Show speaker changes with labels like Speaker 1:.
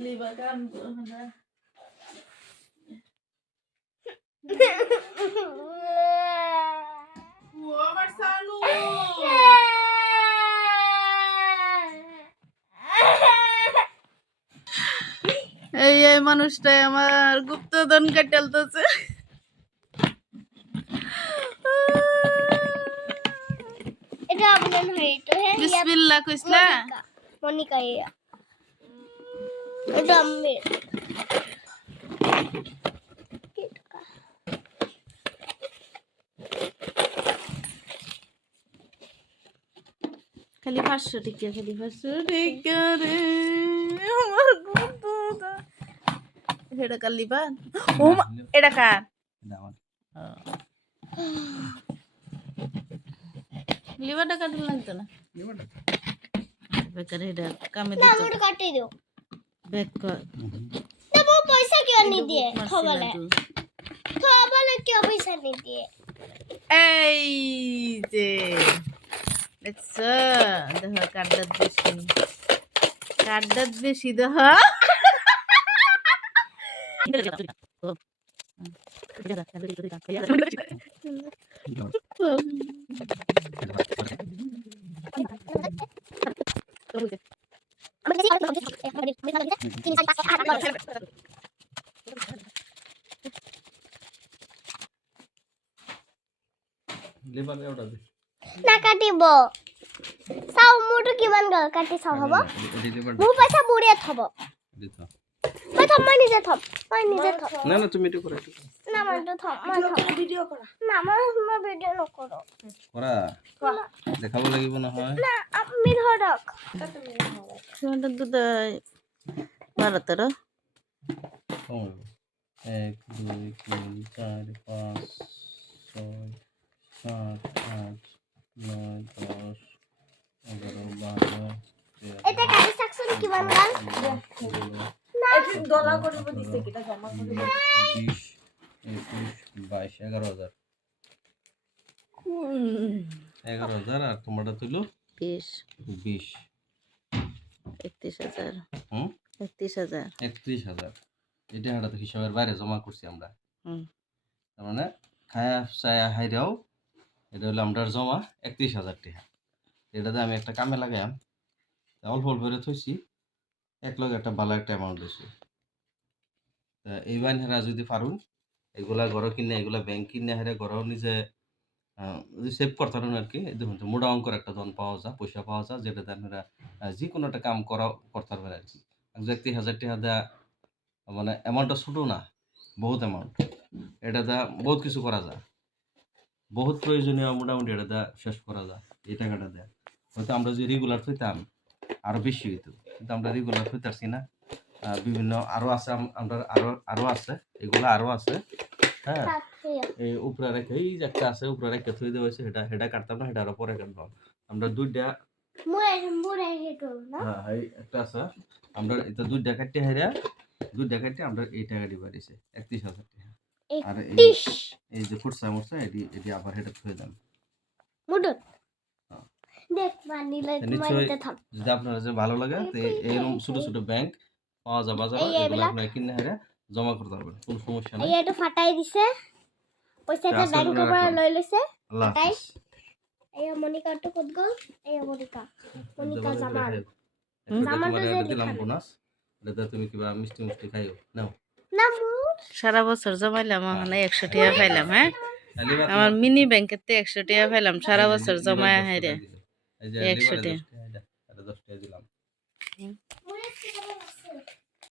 Speaker 1: lieber ganz ohne.
Speaker 2: Marcelo!
Speaker 1: এই এই মানুষটাই আমার গুপ্তধন কাটালতেছে
Speaker 3: এটা আপনার হইতো হ্যাঁ
Speaker 1: বিসমিল্লাহ কইছলা
Speaker 3: মনিকা ইয়া খালি
Speaker 1: পাঁচশো টিকা খালি পাঁচশো টিকা রে আমার সেটা কার লিবা ও এটা কার লিভারটা কাটলে লাগতো না লিভারটা বেকার এটা কামে ব্যাক কর
Speaker 3: তবু পয়সা কেউ নি দিয়ে খবরে খবরে কেউ পয়সা নি দিয়ে
Speaker 1: এই যে দেখছ দেখো কার্ডার বেশি কার্ডার বেশি দেহ
Speaker 3: না কাটিব চাও মোটো কিমান কাটি চাও হব মোৰ পইচা বুঢ়িয়ে থব মই থম মই নিজে থম নিজে থম
Speaker 4: না না তুমি এইটো কৰা না দেখাব লাগিব নহয় ভাৰতৰ পনেরো এক দুই তিন চার পাঁচ ছয় সাত আট নয় দশ এগারো বারো
Speaker 2: বিশ একুশ
Speaker 4: বাইশ এগারো হাজার এগারো হাজার আর তোমারটা তুলো বিশ বিশ
Speaker 1: একত্রিশ হাজার হুম একত্রিশ হাজার
Speaker 4: একত্রিশ হাজার এটা হাটা তো হিসাবের বাইরে জমা করছি আমরা তার মানে খায়া চায়া হাইরাও এটা হলো আমরা জমা একত্রিশ হাজার টাকা এটাতে আমি একটা কামে লাগাইম অল্প অল্প করে থইছি এক লগে একটা ভালো একটা অ্যামাউন্ট দিছি তা এই বাইনহেরা যদি পারুন এগুলা ঘর কিনে এগুলা ব্যাংক কিনে হেরে ঘরও নিজে যদি সেভ করতাম আর কি দেখুন তো মোটা অঙ্কর একটা ধন পাওয়া যা পয়সা পাওয়া যা যেটা আপনারা যে কোনো একটা কাম করা করতে পারবেন আর কি এক ব্যক্তি হাজার টাকা দেওয়া মানে অ্যামাউন্টটা ছোটো না বহুত অ্যামাউন্ট এটা দা বহুত কিছু করা যায় বহুত প্রয়োজনীয় মোটামুটি এটা দা শেষ করা যায় এই টাকাটা দেয়া হয়তো আমরা যদি রেগুলার থইতাম আরও বেশি হইতো কিন্তু আমরা রেগুলার থইতারছি না বিভিন্ন আরও আছে আমরা আরও আরও আছে এগুলো আরও আছে হ্যাঁ এই উপরে রেখে এই যে একটা আছে উপরে রেখে থই দেওয়া হয়েছে সেটা সেটা কাটতাম না সেটা ওপরে পরে কাটতাম আমরা দুইটা
Speaker 3: হ্যাঁ
Speaker 4: একটা দুই ডাকাতি আমরা এই টাকাটি বাড়িছে একত্রিশ হাজার এই যে ফুটসা মরসা এটি এটি হ্যাঁ। যদি আপনারা যে ভালো লাগে তো ছোট ছোট ব্যাংক পাওয়া যাবে বাজারে এগুলো আপনারা কিনে হারে জমা করতে পারবেন কোনো সমস্যা নাই
Speaker 3: এটা ফাটাই দিছে পয়সাটা ব্যাংক করে লই লইছে আল্লাহ এই মনিকা টুকুদগো এই মনিকা মনিকা জামান
Speaker 4: জামানটা যে দিলাম বোনাস দাদা তুমি কিবা মিষ্টি মিষ্টি খাইও নাও
Speaker 1: সারা বছর জমাইলাম ওখানে একশো টাকা পাইলাম হ্যাঁ আমার মিনি ব্যাংকের থেকে একশো টাকা পাইলাম হ্যাঁ, সারা হ্যাঁ, বছর জমায় হাইরে একশো টাকা